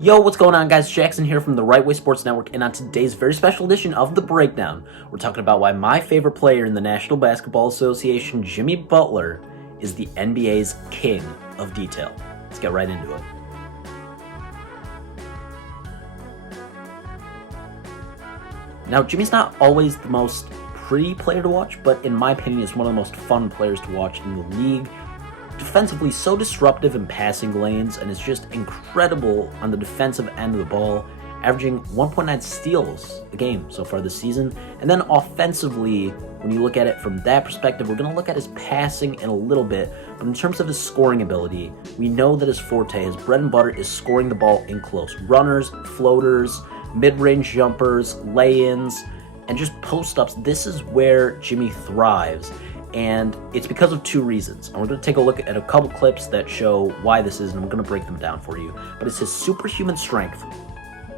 Yo, what's going on, guys? Jackson here from the Right Way Sports Network, and on today's very special edition of The Breakdown, we're talking about why my favorite player in the National Basketball Association, Jimmy Butler, is the NBA's king of detail. Let's get right into it. Now, Jimmy's not always the most pretty player to watch, but in my opinion, is one of the most fun players to watch in the league. Defensively, so disruptive in passing lanes, and is just incredible on the defensive end of the ball, averaging 1.9 steals a game so far this season. And then offensively, when you look at it from that perspective, we're going to look at his passing in a little bit, but in terms of his scoring ability, we know that his forte, his bread and butter, is scoring the ball in close. Runners, floaters, mid-range jumpers, lay-ins, and just post-ups. This is where Jimmy thrives. And it's because of two reasons. And we're going to take a look at a couple clips that show why this is, and we're going to break them down for you. But it's his superhuman strength.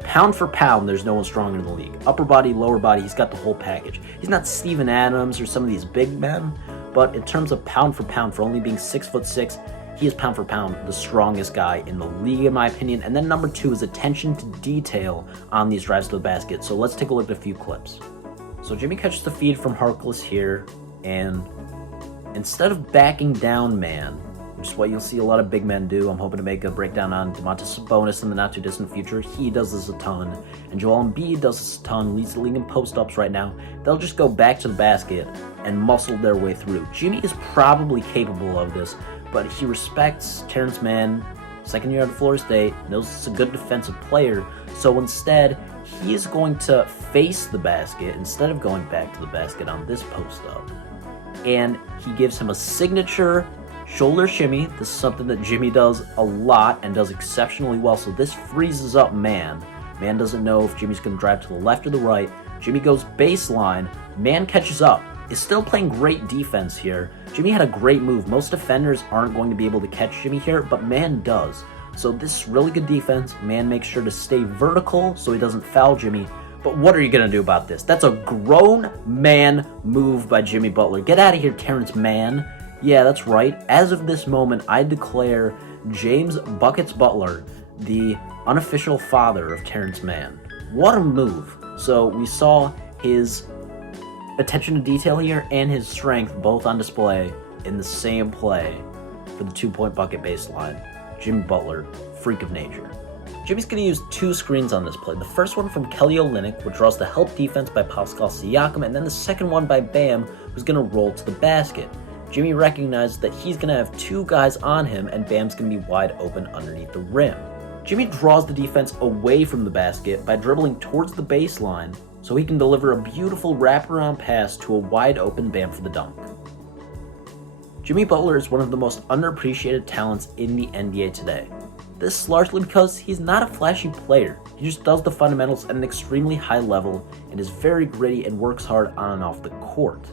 Pound for pound, there's no one stronger in the league. Upper body, lower body, he's got the whole package. He's not Steven Adams or some of these big men, but in terms of pound for pound, for only being 6'6", he is pound for pound the strongest guy in the league, in my opinion. And then number two is attention to detail on these drives to the basket. So let's take a look at a few clips. So Jimmy catches the feed from Harkless here, and instead of backing down man, which is what you'll see a lot of big men do, I'm hoping to make a breakdown on Domantas Sabonis in the not-too-distant future. He does this a ton, and Joel Embiid does this a ton, leads the league in post-ups right now. They'll just go back to the basket and muscle their way through. Jimmy is probably capable of this, but he respects Terrence Mann, second year at Florida State, knows it's a good defensive player, so instead, he is going to face the basket instead of going back to the basket on this post-up. And he gives him a signature shoulder shimmy. This is something that Jimmy does a lot and does exceptionally well. So this freezes up Man. Man doesn't know if Jimmy's going to drive to the left or the right. Jimmy goes baseline. Man catches up. Is still playing great defense here. Jimmy had a great move. Most defenders aren't going to be able to catch Jimmy here, but Man does. So this is really good defense. Man makes sure to stay vertical so he doesn't foul Jimmy. But what are you going to do about this? That's a grown man move by Jimmy Butler. Get out of here, Terrence Mann. Yeah, that's right. As of this moment, I declare James Buckets Butler the unofficial father of Terrence Mann. What a move. So we saw his attention to detail here and his strength both on display in the same play for the two-point bucket baseline. Jimmy Butler, freak of nature. Jimmy's going to use two screens on this play. The first one from Kelly Olynyk, which draws the help defense by Pascal Siakam, and then the second one by Bam, who's going to roll to the basket. Jimmy recognizes that he's going to have two guys on him, and Bam's going to be wide open underneath the rim. Jimmy draws the defense away from the basket by dribbling towards the baseline so he can deliver a beautiful wraparound pass to a wide open Bam for the dunk. Jimmy Butler is one of the most underappreciated talents in the NBA today. This is largely because he's not a flashy player. He just does the fundamentals at an extremely high level and is very gritty and works hard on and off the court.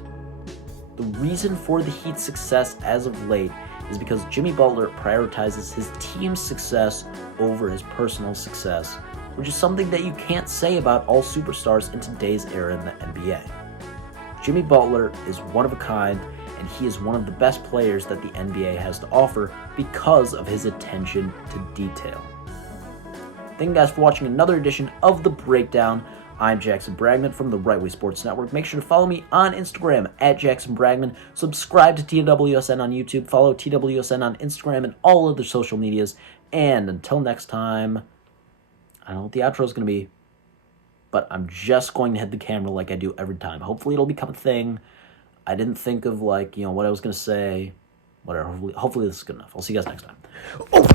The reason for the Heat's success as of late is because Jimmy Butler prioritizes his team's success over his personal success, which is something that you can't say about all superstars in today's era in the NBA. Jimmy Butler is one of a kind, and he is one of the best players that the NBA has to offer because of his attention to detail. Thank you guys for watching another edition of The Breakdown. I'm Jackson Bragman from the Right Way Sports Network. Make sure to follow me on Instagram at Jackson Bragman. Subscribe to TWSN on YouTube. Follow TWSN on Instagram and all other social medias. And until next time, I don't know what the outro is going to be, but I'm just going to hit the camera like I do every time. Hopefully it'll become a thing. I didn't think of what I was going to say. Whatever. Hopefully this is good enough. I'll see you guys next time. Oh!